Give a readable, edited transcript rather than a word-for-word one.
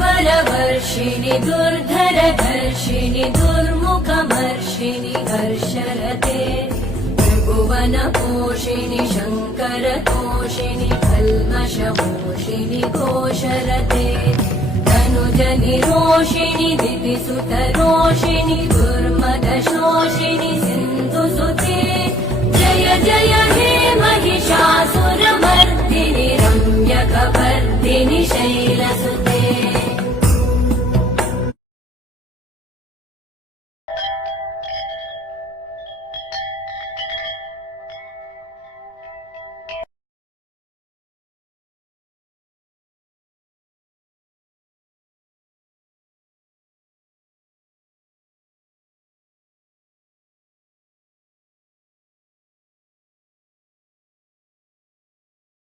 वरवर्षिणि दुर्धरधर्षिणि दुर्मुखमर्षिणि हर्षरते त्रिभुवनपोषिणि शङ्करतोषिणि कल्मषमोषिणि घोषरते तनुजनिरोषिणि दितिसुतरोषिणि दुर्मदशोषिणि सिन्धुसुते जय जय हे महिषासुरमर्दिनि रम्यकपर्दिनि शैलसुते